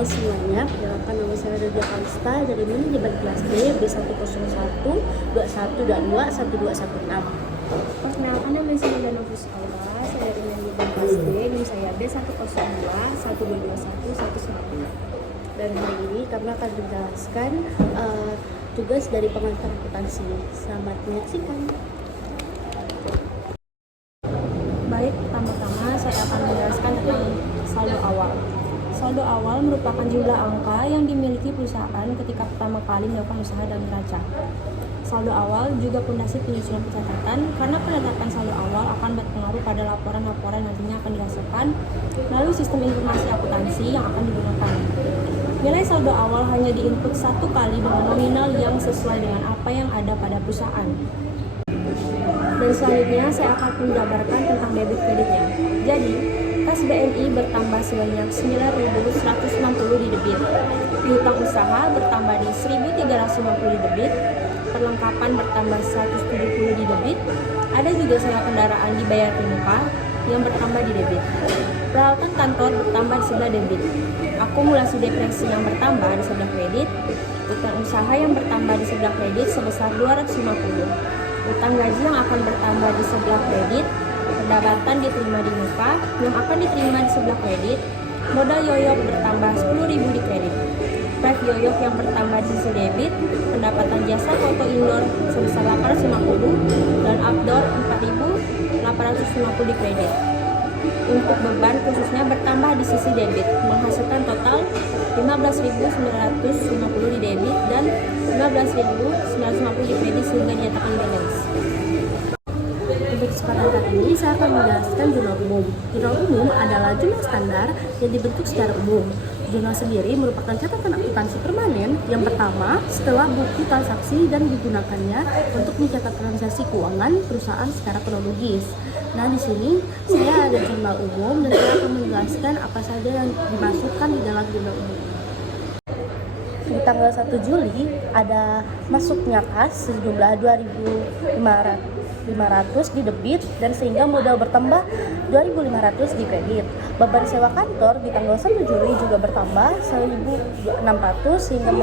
Halo semuanya, perkenalkan nama saya Raja Kalista dari manajemen kelas D B101 2122 1216. Perkenalkan, nama saya Dana Fusaulah, saya dari manajemen kelas D, NIM saya B102 1221 190. Dan hari ini kami akan menjelaskan tugas dari pengantar akuntansi. Selamat menyaksikan. Baik, pertama-tama saya akan menjelaskan tentang saldo awal. Saldo awal merupakan jumlah angka yang dimiliki perusahaan ketika pertama kali melakukan usaha dan neraca. Saldo awal juga pondasi penyusunan pencatatan, karena penetapan saldo awal akan berpengaruh pada laporan-laporan nantinya akan dihasilkan melalui sistem informasi akuntansi yang akan digunakan. Nilai saldo awal hanya diinput satu kali dengan nominal yang sesuai dengan apa yang ada pada perusahaan. Dan selanjutnya saya akan menjabarkan tentang debit kreditnya. Jadi, kas BNI bertambah sebanyak 9.160 di debit. Piutang usaha bertambah di 1.350 di debit. Perlengkapan bertambah 170 di debit. Ada juga sewa kendaraan dibayar di muka yang bertambah di debit. Peralatan kantor bertambah di sebelah debit. Akumulasi depresi yang bertambah di sebelah kredit. Utang usaha yang bertambah di sebelah kredit sebesar 250. Utang gaji yang akan bertambah di sebelah kredit. Pendapatan diterima di muka yang akan diterima di sebelah kredit. Modal yoyok bertambah 10.000 di kredit. Drive yoyok yang bertambah di sisi debit. Pendapatan jasa foto indoor sebesar 850 dan outdoor 4.850 di kredit. Untuk beban khususnya bertambah di sisi debit, menghasilkan total 15.950 di debit dan 15.950 di kredit sehingga dinyatakan balance. Untuk kesempatan kali ini saya akan menjelaskan jurnal umum. Jurnal umum adalah jurnal standar yang dibentuk secara umum. Jurnal sendiri merupakan catatan akuntansi permanen yang pertama setelah buku transaksi dan digunakannya untuk mencatat transaksi keuangan perusahaan secara kronologis. Nah, di sini saya ada jurnal umum dan saya akan menjelaskan apa saja yang dimasukkan di dalam jurnal umum. Di tanggal 1 Juli ada masuknya kas sejumlah 2.500 di debit dan sehingga modal bertambah 2.500 di kredit. Beban sewa kantor di tanggal 1 Juli juga bertambah 1.600 sehingga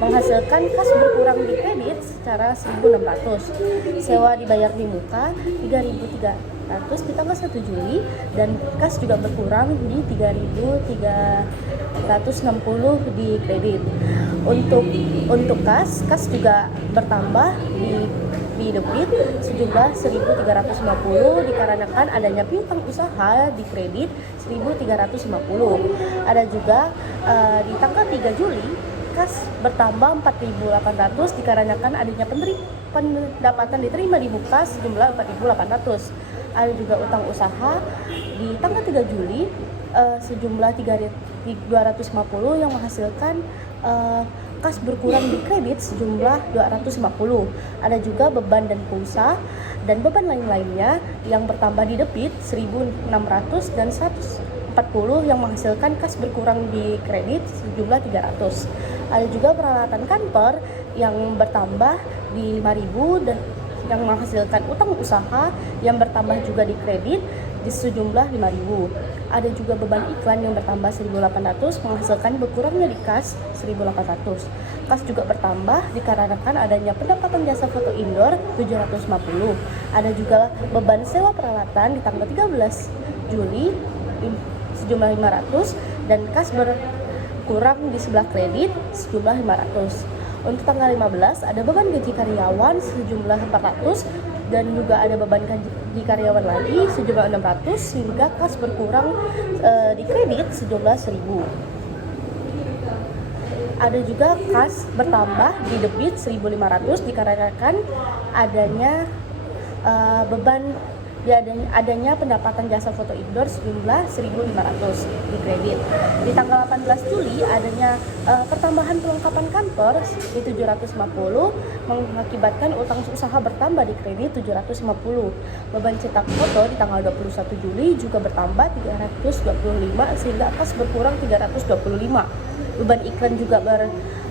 menghasilkan kas berkurang di kredit secara 1.600. Sewa dibayar di muka 3.300 di tanggal 1 Juli dan kas juga berkurang di 3.360 di kredit. Untuk kas juga bertambah di debit sejumlah 1.350 dikarenakan adanya piutang usaha di kredit 1.350. Ada juga di tanggal 3 Juli kas bertambah 4.800 dikarenakan adanya pendapatan diterima di muka sejumlah 4.800. Ada juga utang usaha di tanggal 3 Juli sejumlah 3.250 yang menghasilkan kas berkurang di kredit sejumlah 250. Ada juga beban dan pulsa dan beban lain-lainnya yang bertambah di debit 1.600 dan 140 yang menghasilkan kas berkurang di kredit sejumlah 300. Ada juga peralatan kantor yang bertambah di 5.000 dan yang menghasilkan utang usaha yang bertambah juga di kredit di sejumlah 5.000. Ada juga beban iklan yang bertambah 1.800 menghasilkan berkurangnya di kas 1.800. Kas juga bertambah dikarenakan adanya pendapatan jasa foto indoor 750. Ada juga beban sewa peralatan di tanggal 13 Juli sejumlah 500 dan kas berkurang di sebelah kredit sejumlah 500. Untuk tanggal 15 ada beban gaji karyawan sejumlah 400 dan juga ada beban gaji karyawan lagi sejumlah 600 sehingga kas berkurang di kredit sejumlah 1.000. Ada juga kas bertambah di debit 1.500 dikarenakan adanya adanya pendapatan jasa foto indoor sejumlah 1.500 di kredit. Di tanggal 18 Juli adanya pertambahan perlengkapan kantor di 750 mengakibatkan utang usaha bertambah di kredit 750. Beban cetak foto di tanggal 21 Juli juga bertambah 325 sehingga kas berkurang 325. Beban iklan juga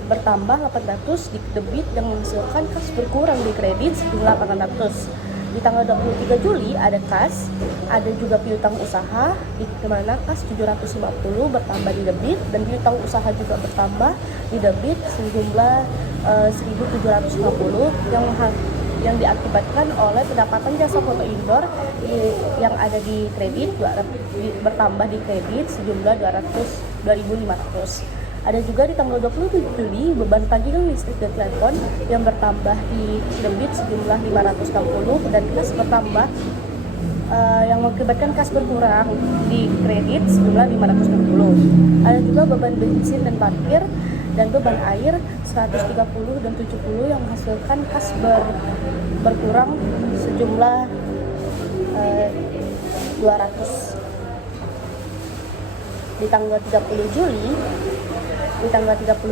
bertambah 800 di debit yang menghasilkan kas berkurang di kredit sejumlah 800. Di tanggal 23 Juli ada kas, ada juga piutang usaha di mana kas 750 bertambah di debit dan piutang usaha juga bertambah di debit sejumlah 1.750 yang diakibatkan oleh pendapatan jasa foto indoor yang ada di kredit bertambah di kredit sejumlah 2.500. Ada juga di tanggal 27 Juli beban tagihan listrik dan telepon yang bertambah di debit sejumlah 560 dan kas bertambah yang mengakibatkan kas berkurang di kredit sejumlah 560. Ada juga beban bensin dan parkir dan beban air 130 dan 70 yang menghasilkan kas berkurang sejumlah 200. Di tanggal 30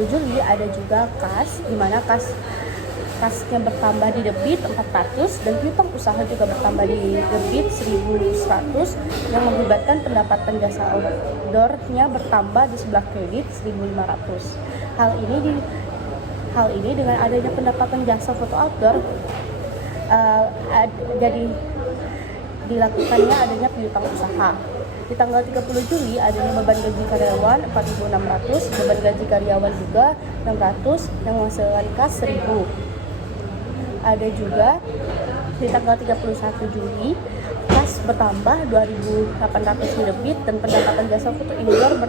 Juli ada juga kas di mana kasnya bertambah di debit 400 dan piutang usaha juga bertambah di debit 1.100 yang mengakibatkan pendapatan jasa outdoor-nya bertambah di sebelah kredit 1.500. Hal ini dengan adanya pendapatan jasa foto outdoor jadi dilakukannya adanya piutang usaha. Di tanggal 30 Juli adanya beban gaji karyawan 4.600, beban gaji karyawan juga 600 yang menghasilkan kas 1.000. Ada juga di tanggal 31 Juli kas bertambah 2.800 di debit dan pendapatan jasa foto indoor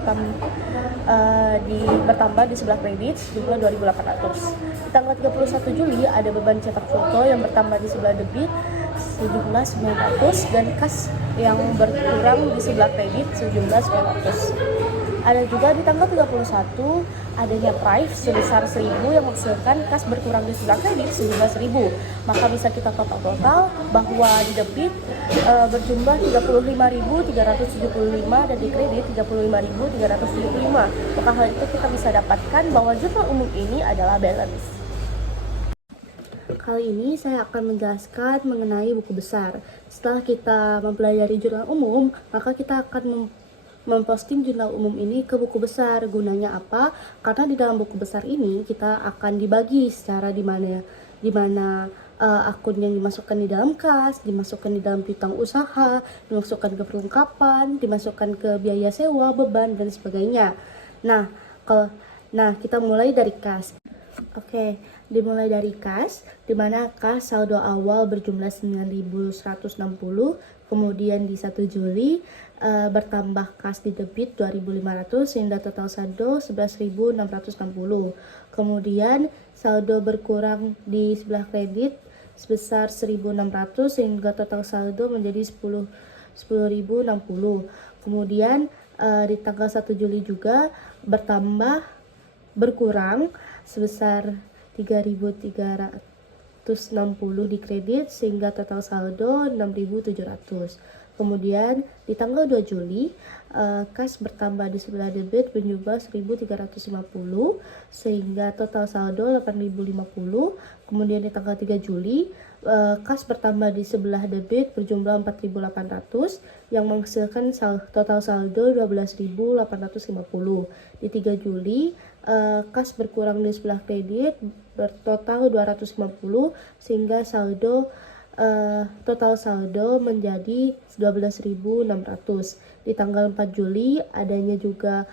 bertambah di sebelah kredit jumlah 2.800. Di tanggal 31 Juli ada beban cetak foto yang bertambah di sebelah debit sejumlah 900 dan kas yang berkurang di sebelah kredit sejumlah 900. Ada juga di tanggal 31 adanya price sebesar 1.000 yang menghasilkan kas berkurang di sebelah kredit sejumlah 1.000. Maka bisa kita total bahwa di debit berjumlah 35.375 dan di kredit 35.375. Maka hal itu kita bisa dapatkan bahwa jurnal umum ini adalah balance. Kali ini saya akan menjelaskan mengenai buku besar. Setelah kita mempelajari jurnal umum, maka kita akan memposting jurnal umum ini ke buku besar. Gunanya apa? Karena di dalam buku besar ini kita akan dibagi secara di mana akun yang dimasukkan di dalam kas, dimasukkan di dalam piutang usaha, dimasukkan ke perlengkapan, dimasukkan ke biaya sewa, beban dan sebagainya. Nah, kita mulai dari kas. Oke, dimulai dari kas, di mana kas saldo awal berjumlah 9.160, kemudian di 1 Juli bertambah kas di debit 2.500 sehingga total saldo 11.660. Kemudian saldo berkurang di sebelah kredit sebesar 1.600 sehingga total saldo menjadi 10.060. Kemudian di tanggal 1 Juli juga berkurang sebesar 3.360 di kredit sehingga total saldo 6.700. Kemudian di tanggal 2 Juli kas bertambah di sebelah debit berjumlah 1.350 sehingga total saldo 8.050. Kemudian di tanggal 3 Juli kas bertambah di sebelah debit berjumlah 4.800 yang menghasilkan total saldo 12.850. Di 3 Juli kas berkurang di sebelah kredit bertotal 250 sehingga total saldo menjadi 12.600. Di tanggal 4 Juli adanya juga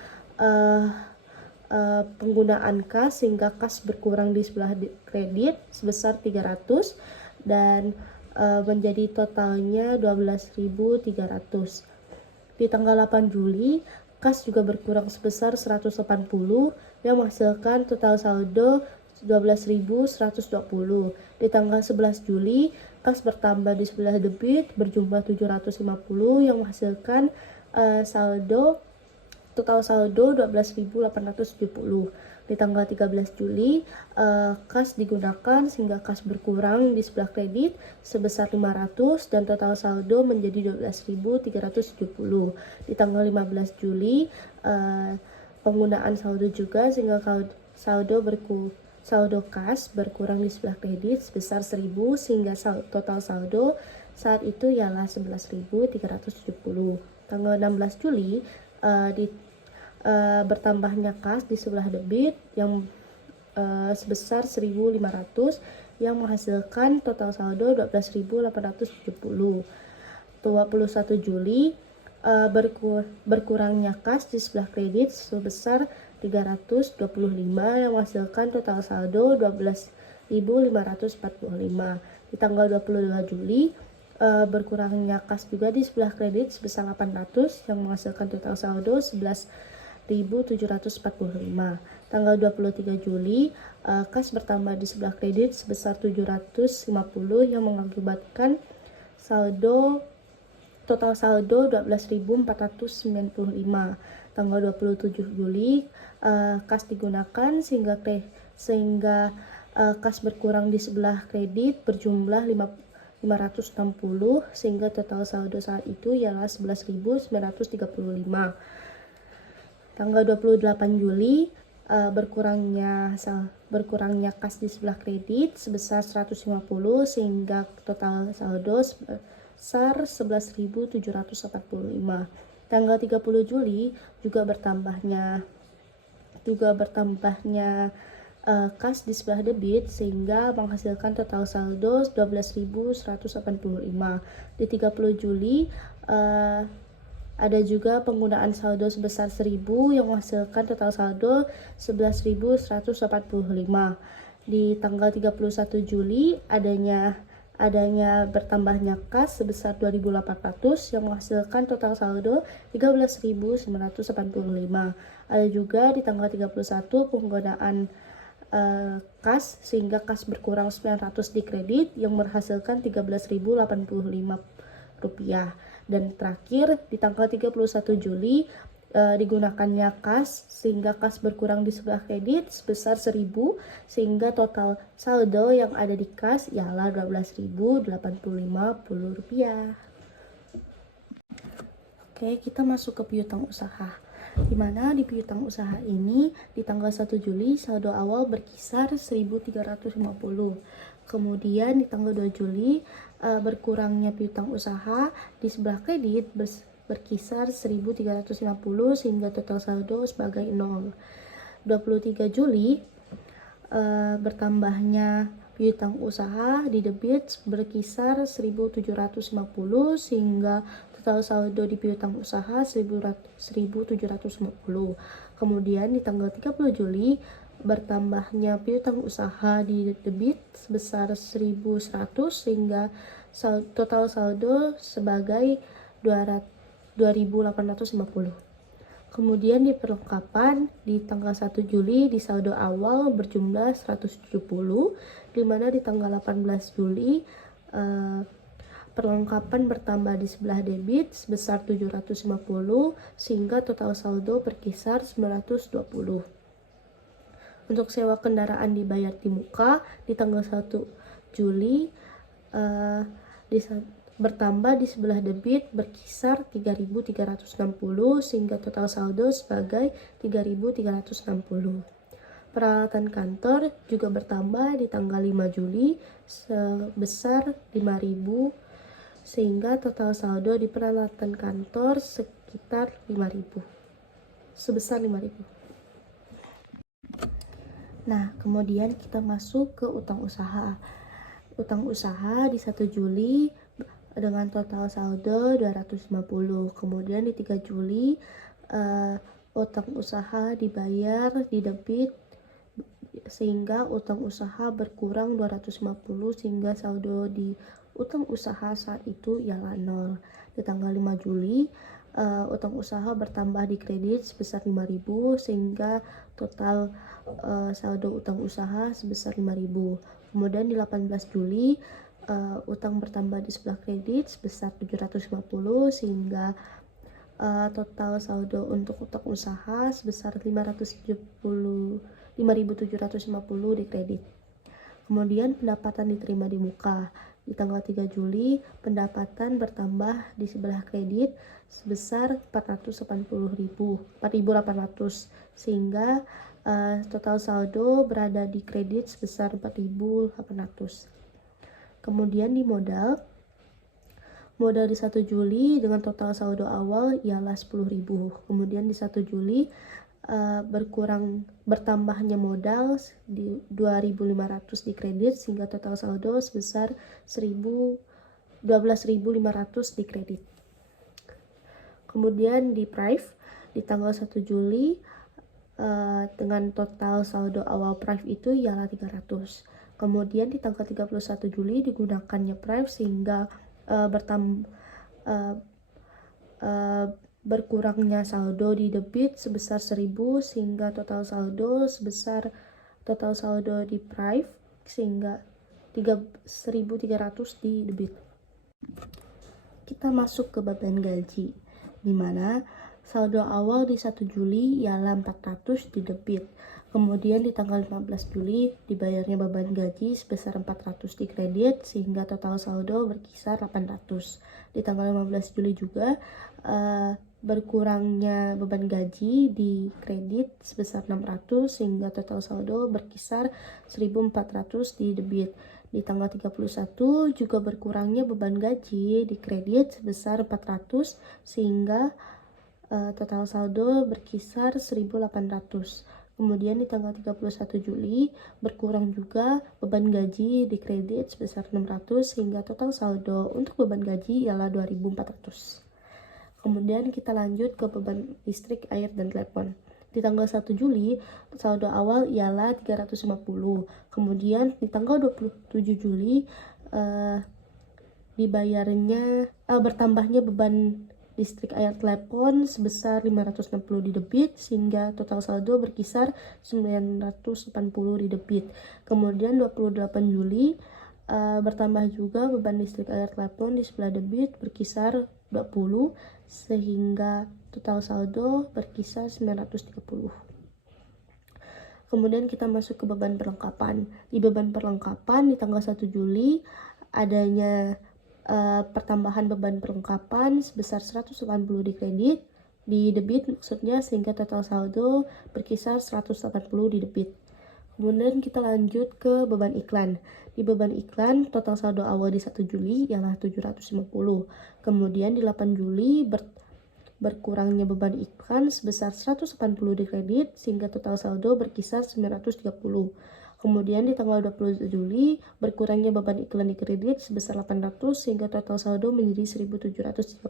penggunaan kas sehingga kas berkurang di sebelah kredit sebesar 300 dan menjadi totalnya 12.300. Di tanggal 8 Juli kas juga berkurang sebesar 180 yang menghasilkan total saldo 12.120. Di tanggal 11 Juli kas bertambah di sebelah debit berjumlah 750 yang menghasilkan total saldo 12.870. Di tanggal 13 Juli kas digunakan sehingga kas berkurang di sebelah kredit sebesar 500 dan total saldo menjadi 12.370. Di tanggal 15 Juli penggunaan saldo juga sehingga saldo kas berkurang di sebelah kredit sebesar 1.000 sehingga total saldo saat itu ialah 11.370. Tanggal 16 Juli bertambahnya kas di sebelah debit yang sebesar 1.500 yang menghasilkan total saldo 12.870. 21 Juli berkurangnya kas di sebelah kredit sebesar 325 yang menghasilkan total saldo 12.545. Di tanggal 22 Juli berkurangnya kas juga di sebelah kredit sebesar 800 yang menghasilkan total saldo 11.745. Tanggal 23 Juli kas bertambah di sebelah kredit sebesar 750 yang mengakibatkan total saldo 12.495. Tanggal 27 Juli kas digunakan sehingga kas berkurang di sebelah kredit berjumlah 560 sehingga total saldo saat itu ialah 11.935. Tanggal 28 Juli berkurangnya kas di sebelah kredit sebesar 150 sehingga total saldo sebesar 11.745. Tanggal 30 Juli juga bertambahnya kas di sebelah debit sehingga menghasilkan total saldo 12.185. Di 30 Juli ada juga penggunaan saldo sebesar 1.000 yang menghasilkan total saldo 11.185. Di tanggal 31 Juli adanya bertambahnya kas sebesar 2.800 yang menghasilkan total saldo 13.985. Ada juga di tanggal 31 penggunaan kas sehingga kas berkurang 900 di kredit yang menghasilkan 13.085 rupiah. Dan terakhir di tanggal 31 Juli digunakannya kas sehingga kas berkurang di sebelah kredit sebesar 1.000 sehingga total saldo yang ada di kas ialah 12.080 rupiah. Oke, kita masuk ke piutang usaha. Di mana di piutang usaha ini di tanggal 1 Juli saldo awal berkisar 1.350. Kemudian di tanggal 2 Juli berkurangnya piutang usaha di sebelah kredit berkisar 1.350 sehingga total saldo sebagai 0. 23 Juli bertambahnya piutang usaha di debit berkisar 1.750 sehingga total saldo di piutang usaha 1.750. Kemudian di tanggal 30 Juli bertambahnya piutang usaha di debit sebesar 1.100 sehingga total saldo sebagai 2.850. Kemudian di perlengkapan di tanggal 1 Juli di saldo awal berjumlah 170, di mana di tanggal 18 Juli perlengkapan bertambah di sebelah debit sebesar 750 sehingga total saldo berkisar 920. Untuk sewa kendaraan dibayar di muka di tanggal 1 Juli bertambah di sebelah debit berkisar 3.360 sehingga total saldo sebagai 3.360. Peralatan kantor juga bertambah di tanggal 5 Juli sebesar 5.000 sehingga total saldo di peralatan kantor sebesar 5.000. Nah, kemudian kita masuk ke utang usaha. Utang usaha di 1 Juli dengan total saldo 250. Kemudian di 3 Juli utang usaha dibayar di debit sehingga utang usaha berkurang 250 sehingga saldo di utang usaha saat itu ialah 0. Di tanggal 5 Juli utang usaha bertambah di kredit sebesar 5.000 sehingga total saldo utang usaha sebesar 5.000. Kemudian di 18 Juli utang bertambah di sebelah kredit sebesar 750 sehingga total saldo untuk utang usaha sebesar 5.750 di kredit. Kemudian pendapatan diterima di muka. Di tanggal 3 Juli pendapatan bertambah di sebelah kredit sebesar 4.800 sehingga total saldo berada di kredit sebesar 4.800. Kemudian di modal di 1 Juli dengan total saldo awal ialah 10.000. Kemudian di 1 Juli bertambahnya modal di 2.500 di kredit sehingga total saldo sebesar 12.500 di kredit. Kemudian di Prive di tanggal 1 Juli dengan total saldo awal Prive itu ialah 300. Kemudian di tanggal 31 Juli digunakannya Prive sehingga berkurangnya saldo di debit sebesar 1.000 sehingga total saldo di Prive sehingga 1.300 di debit. Kita masuk ke beban gaji, di mana saldo awal di 1 Juli ialah 400 di debit. Kemudian di tanggal 15 Juli dibayarnya beban gaji sebesar 400 di kredit sehingga total saldo berkisar 800. Di tanggal 15 Juli juga berkurangnya beban gaji di kredit sebesar 600 sehingga total saldo berkisar 1.400 di debit. Di tanggal 31 juga berkurangnya beban gaji di kredit sebesar 400 sehingga total saldo berkisar 1.800. Kemudian di tanggal 31 Juli berkurang juga beban gaji di kredit sebesar 600 sehingga total saldo untuk beban gaji ialah 2.400. Kemudian kita lanjut ke beban listrik, air, dan telepon. Di tanggal 1 Juli saldo awal ialah 350. Kemudian di tanggal 27 Juli bertambahnya beban listrik, air, telepon sebesar 560 di debit sehingga total saldo berkisar 980 di debit. Kemudian 28 Juli bertambah juga beban listrik, air, telepon di sebelah debit berkisar 20 sehingga total saldo berkisar 930. Kemudian kita masuk ke beban perlengkapan. Di beban perlengkapan di tanggal 1 Juli adanya pertambahan beban perlengkapan sebesar 180 di kredit, di debit maksudnya, sehingga total saldo berkisar 180 di debit. Kemudian kita lanjut ke beban iklan. Di beban iklan total saldo awal di 1 Juli ialah 750. Kemudian di 8 Juli berkurangnya beban iklan sebesar 180 di kredit sehingga total saldo berkisar 930. Kemudian di tanggal 20 Juli berkurangnya beban iklan di kredit sebesar 800 sehingga total saldo menjadi 1.730.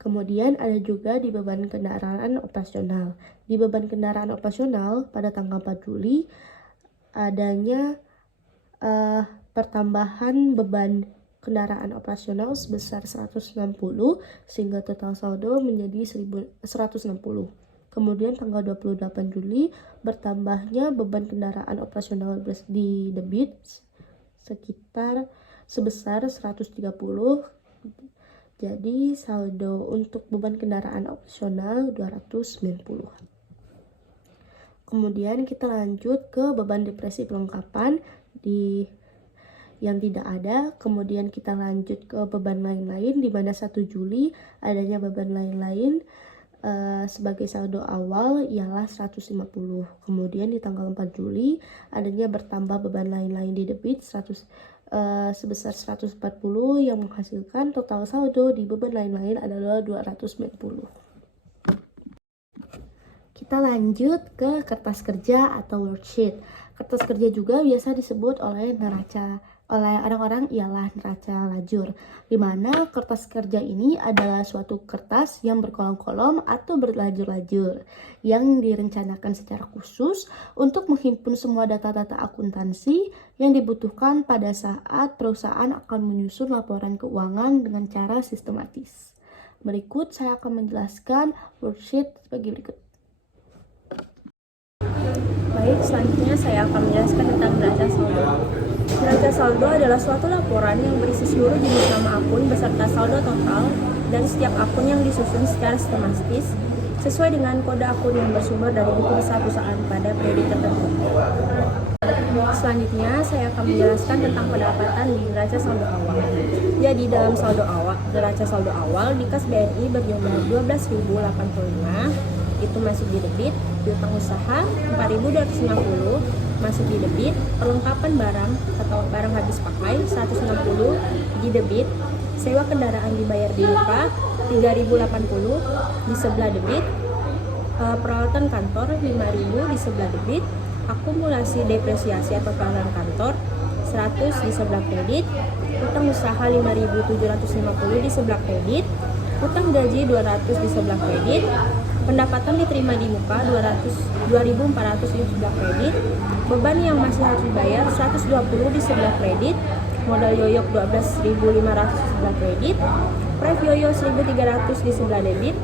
Kemudian ada juga di beban kendaraan operasional. Di beban kendaraan operasional pada tanggal 4 Juli adanya pertambahan beban kendaraan operasional sebesar 160 sehingga total saldo menjadi 160. Kemudian tanggal 28 Juli bertambahnya beban kendaraan operasional di debit sebesar 130. Jadi saldo untuk beban kendaraan operasional 290. Kemudian kita lanjut ke beban depresi perlengkapan yang tidak ada. Kemudian kita lanjut ke beban lain-lain, di mana 1 Juli adanya beban lain-lain sebagai saldo awal ialah 150. Kemudian di tanggal 4 Juli adanya bertambah beban lain-lain di debit sebesar 140 yang menghasilkan total saldo di beban lain-lain adalah 290. Kita lanjut ke kertas kerja atau worksheet. Kertas kerja juga biasa disebut oleh orang-orang ialah neraca lajur, di mana kertas kerja ini adalah suatu kertas yang berkolom-kolom atau berlajur-lajur yang direncanakan secara khusus untuk menghimpun semua data-data akuntansi yang dibutuhkan pada saat perusahaan akan menyusun laporan keuangan dengan cara sistematis. Berikut saya akan menjelaskan worksheet sebagai berikut. Baik, selanjutnya saya akan menjelaskan tentang neraca saldo. Neraca saldo adalah suatu laporan yang berisi seluruh jenis nama akun beserta saldo total dan setiap akun yang disusun secara sistematis sesuai dengan kode akun yang bersumber dari buku besar perusahaan pada periode tertentu. Selanjutnya saya akan menjelaskan tentang pendapatan di neraca saldo awal. Jadi dalam neraca saldo awal di kas BNI berjumlah 12.085 itu masuk di debit, piutang usaha 4.250 masuk di debit, perlengkapan barang atau barang habis pakai 160 di debit, sewa kendaraan dibayar di muka 3.080 di sebelah debit, Peralatan kantor 5.000 di sebelah debit, akumulasi depresiasi atau peralatan kantor 100 di sebelah kredit, utang usaha 5.750 di sebelah kredit, utang gaji 200 di sebelah kredit, pendapatan diterima di muka 2.400 di sebelah kredit, beban yang masih harus dibayar 120 di sebelah kredit, modal yoyok 12.500 di sebelah kredit, pref yoyo 1.300 di sebelah debit,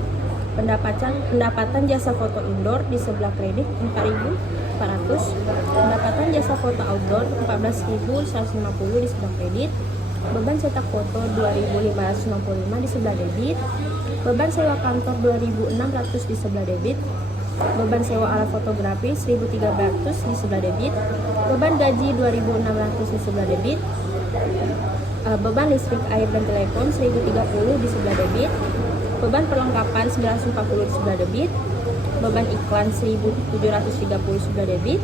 pendapatan jasa foto indoor di sebelah kredit 4.400, pendapatan jasa foto outdoor 14.150 di sebelah kredit, beban cetak foto 2.565 di sebelah debit, beban sewa kantor 2.600 di sebelah debit, beban sewa alat fotografi 1.300 di sebelah debit, beban gaji 2.600 di sebelah debit, beban listrik, air, dan telepon 1.030 di sebelah debit, beban perlengkapan 940 di sebelah debit, beban iklan 1.730 sebelah debit,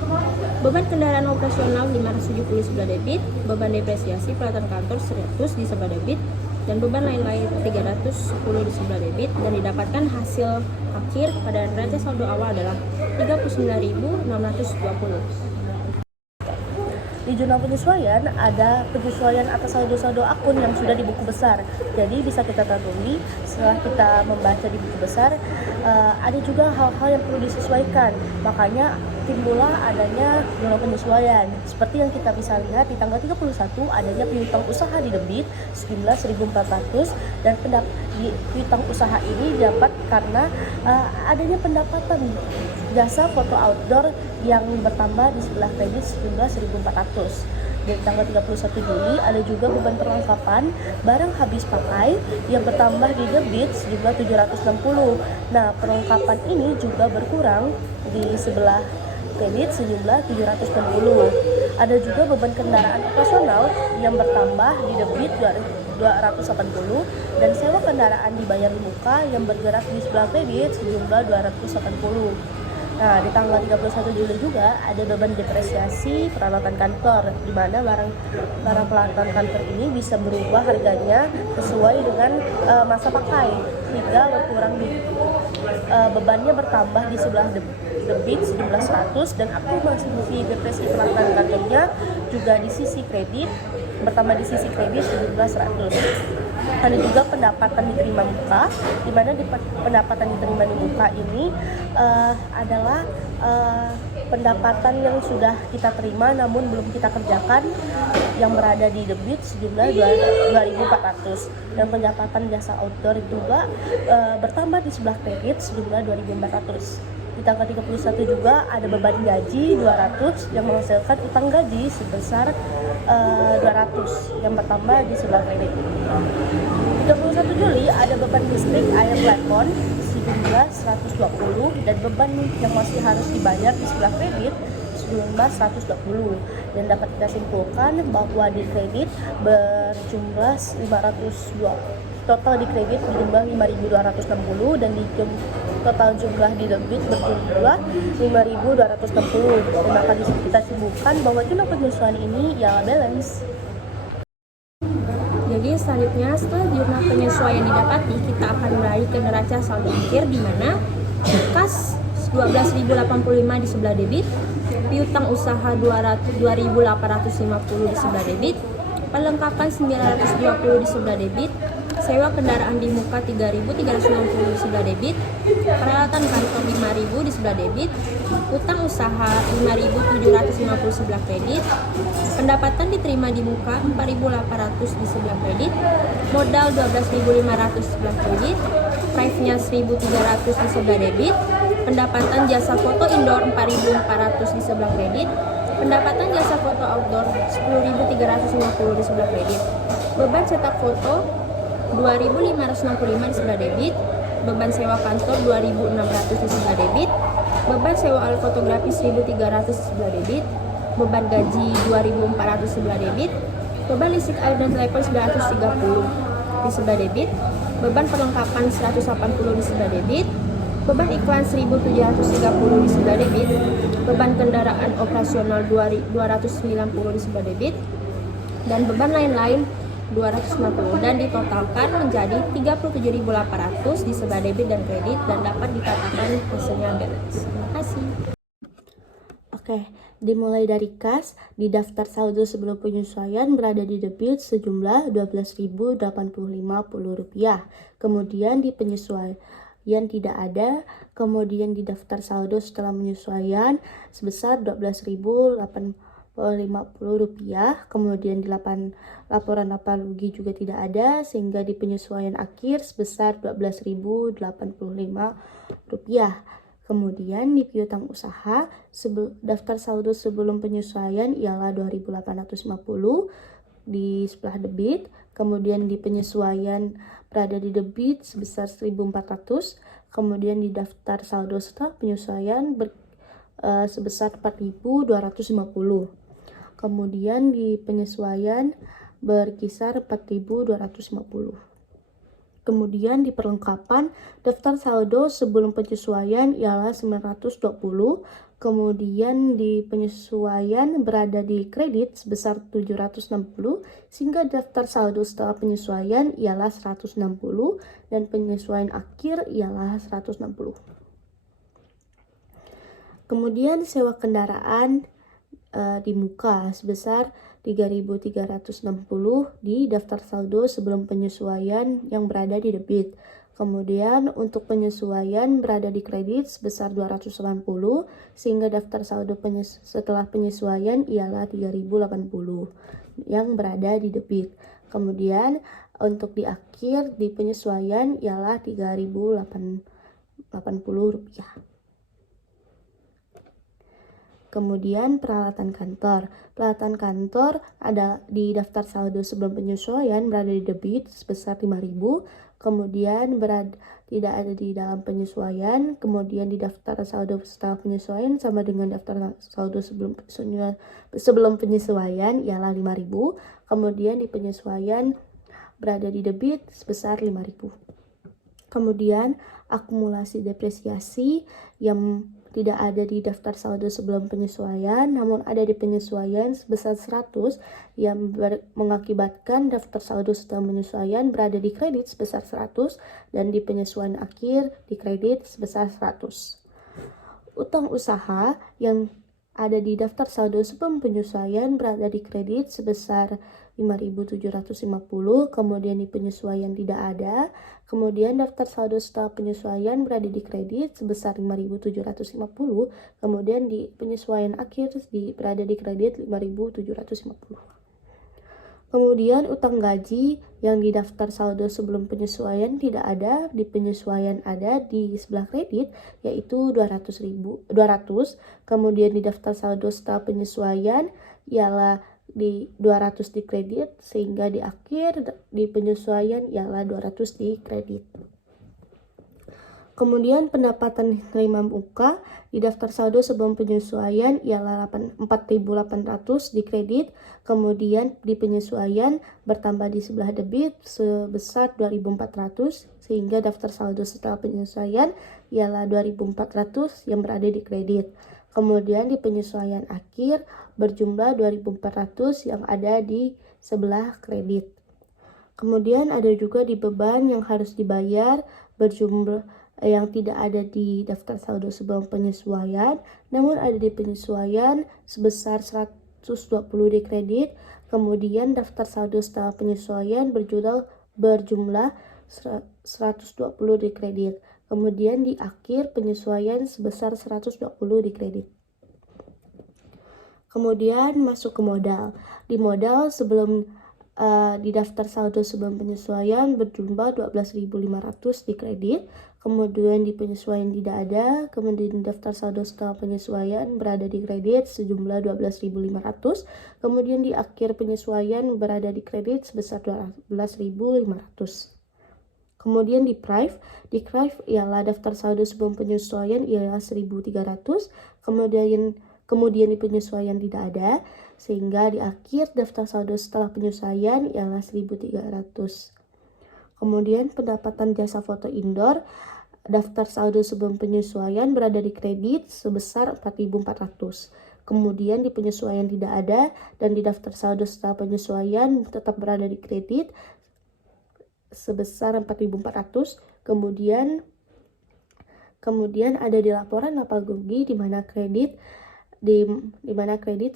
beban kendaraan operasional 570 di sebelah debit, beban depresiasi peralatan kantor 100 di sebelah debit, dan beban lain-lain 310 di sebelah debit, dan didapatkan hasil akhir pada neraca saldo awal adalah 39.620. Di jurnal penyesuaian ada penyesuaian atas saldo-saldo akun yang sudah di buku besar. Jadi bisa kita ketahui setelah kita membaca di buku besar ada juga hal-hal yang perlu disesuaikan. Makanya timbullah adanya jurnal penyesuaian. Seperti yang kita bisa lihat di tanggal 31 adanya piutang usaha di debit sejumlah 1.400 dan piutang usaha ini dapat karena adanya pendapatan jasa foto outdoor yang bertambah di sebelah kredit sejumlah 1.400. Di tanggal 31 Juli ada juga beban perlengkapan barang habis pakai yang bertambah di debit sejumlah 760. Nah, perlengkapan ini juga berkurang di sebelah kredit sejumlah 760. Ada juga beban kendaraan operasional yang bertambah di debit 280 dan sewa kendaraan dibayar di muka yang bergerak di sebelah kredit sejumlah 280. Nah, di tanggal 31 Juli juga ada beban depresiasi peralatan kantor, di mana barang peralatan kantor ini bisa berubah harganya sesuai dengan masa pakai hingga berkurang bebannya bertambah di sebelah debit sejumlah 100 dan akumulasi depresi peralatan kantornya juga di sisi kredit bertambah di sisi kredit sejumlah 100. Ada juga pendapatan diterima muka, di mana pendapatan diterima di muka ini adalah pendapatan yang sudah kita terima namun belum kita kerjakan yang berada di debit sejumlah 2.400 dan pendapatan jasa outdoor juga bertambah di sebelah kredit sejumlah 2.400. Di tanggal 31 juga ada beban gaji 200 yang menghasilkan utang gaji sebesar 200 yang bertambah di sebelah kredit. 31 Juli ada beban listrik, air, telepon sejumlah 120 dan beban yang masih harus dibayar di sebelah kredit sejumlah 120 dan dapat kita simpulkan bahwa di kredit berjumlah 502. Total di kredit berjumlah 5.260 dan di total jumlah di debit berjumlah 5.260 dan akan kita simpulkan bahwa jumlah penyesuaian ini ialah balance. Jadi selanjutnya setelah jurnal penyesuaian didapati, kita akan beralih ke neraca saldo akhir di mana kas 12.085 di sebelah debit, piutang usaha 2.850 di sebelah debit, perlengkapan 920 di sebelah debit, sewa kendaraan di muka 3.360 di sebelah debit, peralatan kantor 5.000 di sebelah debit, utang usaha 5.750 sebelah kredit, pendapatan diterima di muka 4.800 di sebelah kredit, modal 12.500 sebelah kredit, price-nya 1.300 di sebelah debit, pendapatan jasa foto indoor 4.400 di sebelah kredit, pendapatan jasa foto outdoor 10.350 di sebelah kredit, beban cetak foto 2.565 di sebelah debit, beban sewa kantor 2.600 di sebelah debit, beban sewa alat fotografi 1.300 di sebelah debit, beban gaji 2.400 di sebelah debit, beban listrik, air, dan telepon 930 di sebelah debit, beban perlengkapan 180 di sebelah debit, beban iklan 1.730 di sebelah debit, beban kendaraan operasional 290 di sebelah debit, dan beban lain-lain 250 dan ditotalkan menjadi 37.800 di sebelah debit dan kredit dan dapat dikatakan hasilnya balance. Terima kasih. Oke, dimulai dari kas, di daftar saldo sebelum penyesuaian berada di debit sejumlah Rp12.085. Kemudian di penyesuaian tidak ada, kemudian di daftar saldo setelah penyesuaian sebesar Rp12.050. Kemudian di laporan laba rugi juga tidak ada, sehingga di penyesuaian akhir sebesar Rp12.085. Kemudian di piutang usaha, daftar saldo sebelum penyesuaian ialah 2.850 di sebelah debit. Kemudian di penyesuaian berada di debit sebesar 1.400. Kemudian di daftar saldo setelah penyesuaian sebesar 4.250. Kemudian di penyesuaian berkisar 4.250. Kemudian di perlengkapan, daftar saldo sebelum penyesuaian ialah 920. Kemudian di penyesuaian berada di kredit sebesar 760, sehingga daftar saldo setelah penyesuaian ialah 160 dan penyesuaian akhir ialah 160. Kemudian sewa kendaraan di muka sebesar 3.360 di daftar saldo sebelum penyesuaian yang berada di debit. Kemudian untuk penyesuaian berada di kredit sebesar 280, sehingga daftar saldo setelah penyesuaian ialah 3.080 yang berada di debit. Kemudian untuk di akhir di penyesuaian ialah Rp3.080. Kemudian peralatan kantor. Peralatan kantor ada di daftar saldo sebelum penyesuaian berada di debit sebesar 5.000. Kemudian tidak ada di dalam penyesuaian. Kemudian di daftar saldo setelah penyesuaian sama dengan daftar saldo sebelum penyesuaian ialah 5.000. Kemudian di penyesuaian berada di debit sebesar 5.000. Kemudian akumulasi depresiasi yang tidak ada di daftar saldo sebelum penyesuaian, namun ada di penyesuaian sebesar 100 yang mengakibatkan daftar saldo setelah penyesuaian berada di kredit sebesar 100 dan di penyesuaian akhir di kredit sebesar 100. Utang usaha yang ada di daftar saldo sebelum penyesuaian berada di kredit sebesar 5.750, kemudian di penyesuaian tidak ada. Kemudian daftar saldo setelah penyesuaian berada di kredit sebesar 5.750, kemudian di penyesuaian akhir berada di kredit 5.750. Kemudian utang gaji yang di daftar saldo sebelum penyesuaian tidak ada, di penyesuaian ada di sebelah kredit yaitu 200. Kemudian di daftar saldo setelah penyesuaian ialah di 200 di kredit, sehingga di akhir di penyesuaian ialah 200 di kredit. Kemudian pendapatan terima muka di daftar saldo sebelum penyesuaian ialah 4.800 di kredit. Kemudian di penyesuaian bertambah di sebelah debit sebesar 2.400, sehingga daftar saldo setelah penyesuaian ialah 2.400 yang berada di kredit. Kemudian di penyesuaian akhir berjumlah 2.400 yang ada di sebelah kredit. Kemudian ada juga di beban yang harus dibayar berjumlah yang tidak ada di daftar saldo sebelum penyesuaian, namun ada di penyesuaian sebesar 120 di kredit. Kemudian daftar saldo setelah penyesuaian berjumlah 120 di kredit. Kemudian di akhir penyesuaian sebesar 120 di kredit. Kemudian masuk ke modal. Di modal sebelum di daftar saldo sebelum penyesuaian berjumlah 12.500 di kredit. Kemudian di penyesuaian tidak ada. Kemudian di daftar saldo setelah penyesuaian berada di kredit sejumlah 12.500. Kemudian di akhir penyesuaian berada di kredit sebesar 12.500. Kemudian di prive ialah daftar saldo sebelum penyesuaian ialah 1.300. Kemudian di penyesuaian tidak ada, sehingga di akhir daftar saldo setelah penyesuaian ialah 1.300. Kemudian pendapatan jasa foto indoor, daftar saldo sebelum penyesuaian berada di kredit sebesar 4.400. Kemudian di penyesuaian tidak ada, dan di daftar saldo setelah penyesuaian tetap berada di kredit sebesar 4.400. Kemudian ada di laporan laba rugi di mana kredit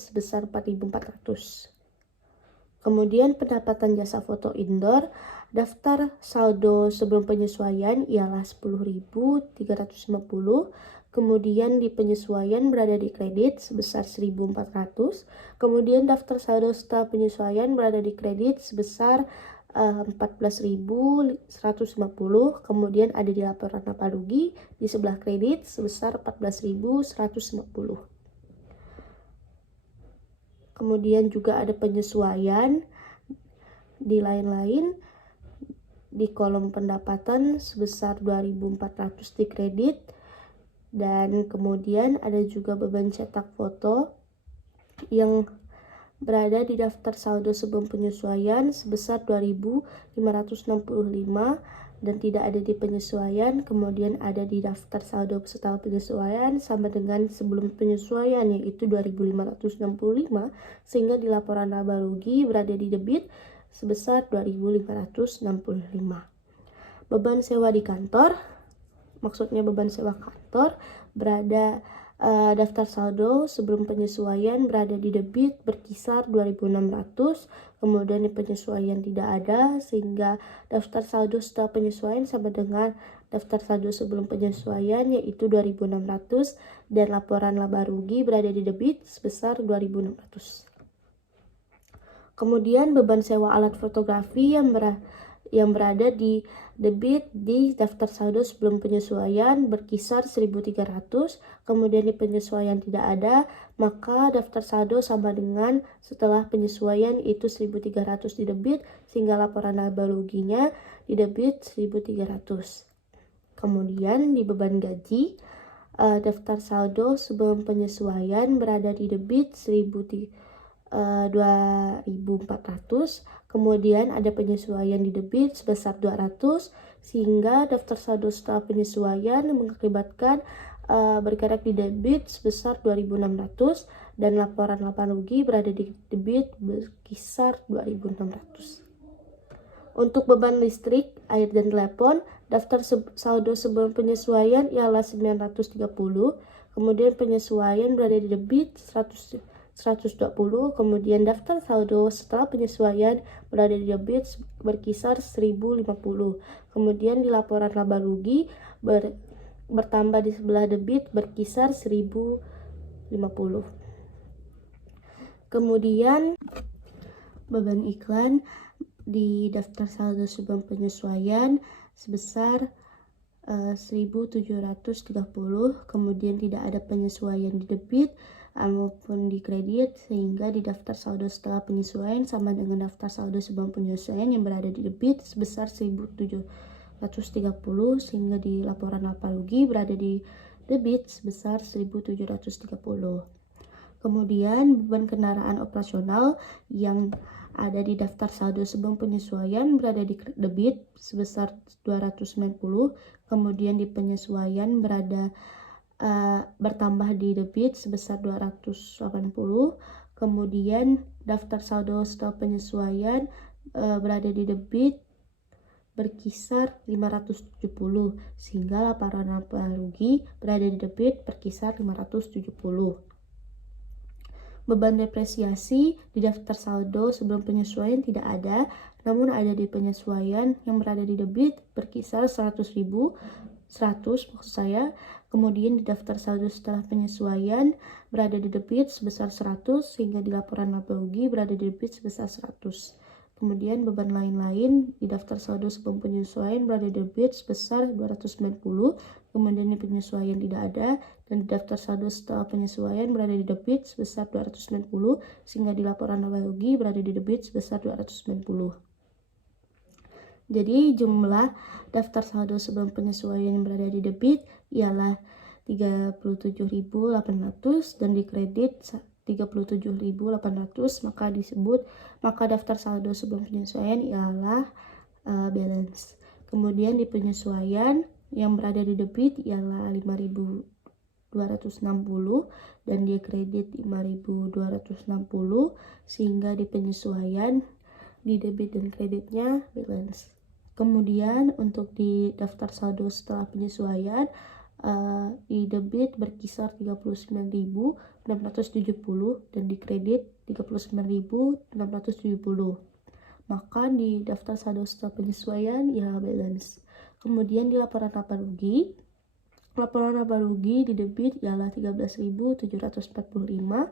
sebesar 4.400. Kemudian pendapatan jasa foto indoor, daftar saldo sebelum penyesuaian ialah 10.350. Kemudian di penyesuaian berada di kredit sebesar 1.400. Kemudian daftar saldo setelah penyesuaian berada di kredit sebesar 14.150. Kemudian ada di laporan laba rugi di sebelah kredit sebesar 14.150. Kemudian juga ada penyesuaian di lain-lain di kolom pendapatan sebesar 2.400 di kredit, dan kemudian ada juga beban cetak foto yang berada di daftar saldo sebelum penyesuaian sebesar 2.565 dan tidak ada di penyesuaian. Kemudian ada di daftar saldo setelah penyesuaian sama dengan sebelum penyesuaian, yaitu 2.565, sehingga di laporan laba rugi berada di debit sebesar 2.565. Beban sewa di kantor, maksudnya beban sewa kantor, berada daftar saldo sebelum penyesuaian berada di debit berkisar 2.600. Kemudian di penyesuaian tidak ada, sehingga daftar saldo setelah penyesuaian sama dengan daftar saldo sebelum penyesuaian, yaitu 2.600, dan laporan laba rugi berada di debit sebesar 2.600. Kemudian beban sewa alat fotografi yang berada di debit di daftar saldo sebelum penyesuaian berkisar 1.300. Kemudian di penyesuaian tidak ada, maka daftar saldo sama dengan setelah penyesuaian, itu 1.300 di debit, sehingga laporan laba ruginya di debit 1.300. Kemudian di beban gaji, daftar saldo sebelum penyesuaian berada di debit 2.400. Kemudian ada penyesuaian di debit sebesar 200, sehingga daftar saldo setelah penyesuaian mengakibatkan bergerak di debit sebesar 2.600, dan laporan laba rugi berada di debit berkisar 2.600. Untuk beban listrik, air, dan telepon, daftar saldo sebelum penyesuaian ialah 930. Kemudian penyesuaian berada di debit 120. Kemudian daftar saldo setelah penyesuaian berada di debit berkisar 1.050. Kemudian di laporan laba rugi bertambah di sebelah debit berkisar 1.050. Kemudian beban iklan di daftar saldo sebelum penyesuaian sebesar 1.730. Kemudian tidak ada penyesuaian di debit maupun di kredit, sehingga di daftar saldo setelah penyesuaian sama dengan daftar saldo sebelum penyesuaian yang berada di debit sebesar 1.730, sehingga di laporan laba rugi berada di debit sebesar 1.730. Kemudian beban kendaraan operasional yang ada di daftar saldo sebelum penyesuaian berada di debit sebesar 290. Kemudian di penyesuaian bertambah di debit sebesar 280. Kemudian daftar saldo setelah penyesuaian berada di debit berkisar 570, sehingga laporan laba rugi berada di debit berkisar 570. Beban depresiasi di daftar saldo sebelum penyesuaian tidak ada, namun ada di penyesuaian yang berada di debit berkisar 100 maksud saya. Kemudian di daftar saldo setelah penyesuaian berada di debit sebesar 100, sehingga di laporan laba rugi berada di debit sebesar 100. Kemudian beban lain-lain di daftar saldo sebelum penyesuaian berada di debit sebesar 290. Kemudian di penyesuaian tidak ada, dan di daftar saldo setelah penyesuaian berada di debit sebesar 290, sehingga di laporan laba rugi berada di debit sebesar 290. Jadi jumlah daftar saldo sebelum penyesuaian yang berada di debit ialah 37.800 dan di kredit 37.800, maka daftar saldo sebelum penyesuaian ialah balance. Kemudian di penyesuaian yang berada di debit ialah 5.000 dan di kredit 5.260, sehingga di penyesuaian di debit dan kreditnya balance. Kemudian untuk di daftar saldo setelah penyesuaian, di debit berkisar 39.670 dan di kredit 39.670. Maka di daftar saldo setelah penyesuaian ialah balance. Kemudian di laporan laba rugi di debit ialah 13.745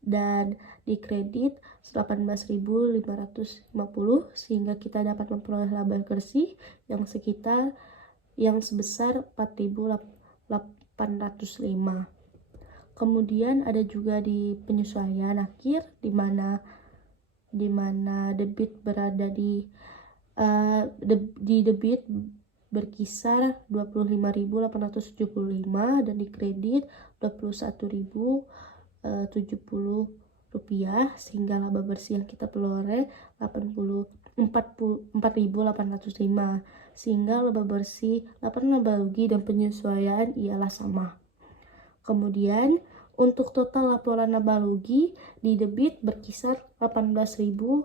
dan di kredit 18.550, sehingga kita dapat memperoleh laba bersih yang sebesar 4.805. Kemudian ada juga di penyesuaian akhir di mana debit berada di debit berkisar 25.875 dan di kredit 21.070 rupiah, sehingga laba bersih yang kita peroleh 4.805, sehingga laba bersih, laporan laba rugi dan penyesuaian ialah sama. Kemudian untuk total laporan laba rugi di debit berkisar 18.550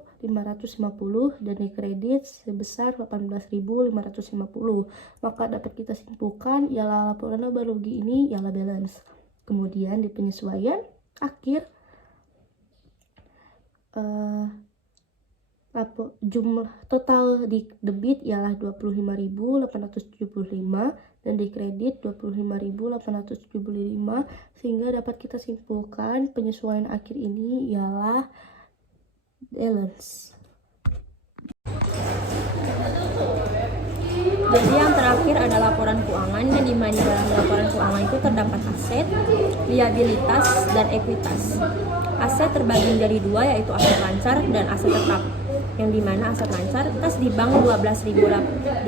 dan di kredit sebesar 18.550. Maka dapat kita simpulkan ialah laporan laba rugi ini ialah balance. Kemudian di penyesuaian akhir jumlah total di debit ialah 25.875 dan di kredit 25.875, sehingga dapat kita simpulkan penyesuaian akhir ini ialah balance. Jadi yang terakhir ada laporan keuangan, yang dimana dalam laporan keuangan itu terdapat aset, liabilitas, dan ekuitas. Aset terbagi menjadi dua, yaitu aset lancar dan aset tetap. Yang dimana aset lancar kas di bank 12.085,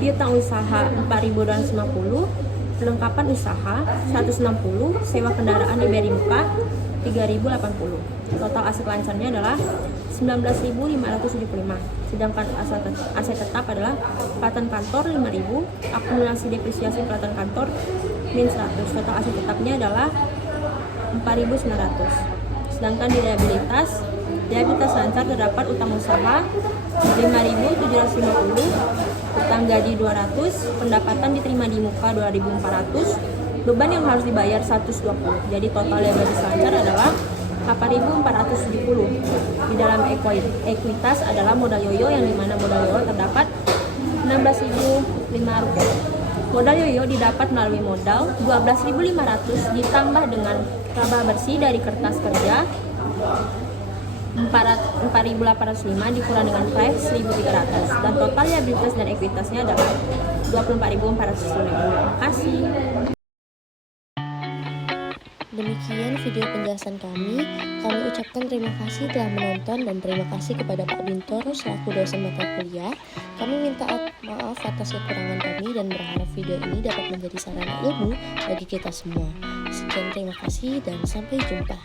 piutang usaha 4.250, perlengkapan usaha 160, sewa kendaraan di beri muka 3.080. Total aset lancarnya adalah 19.575. Sedangkan aset tetap adalah pelatihan kantor 5.000, akumulasi depresiasi pelatihan kantor min 100. Total aset tetapnya adalah 4.900. Sedangkan di liabilitas lancar terdapat utang usaha 5.750, utang gaji 200, pendapatan diterima di muka 2.400, beban yang harus dibayar 120. Jadi total liabilitas lancar adalah 8.470. Di dalam ekuitas adalah modal yoyo, yang dimana modal yoyo terdapat 16.005 rupiah. Modal yoyo didapat melalui modal 12.500 ditambah dengan laba bersih dari kertas kerja 4.805 dikurang dengan price 1.300, dan total liabilitas dan ekuitasnya adalah 24.400. Terima kasih. Demikian video penjelasan kami. Kami ucapkan terima kasih telah menonton dan terima kasih kepada Pak Bintoro selaku dosen mata kuliah. Kami minta maaf atas kekurangan kami dan berharap video ini dapat menjadi sarana ilmu bagi kita semua. Sekian, terima kasih dan sampai jumpa.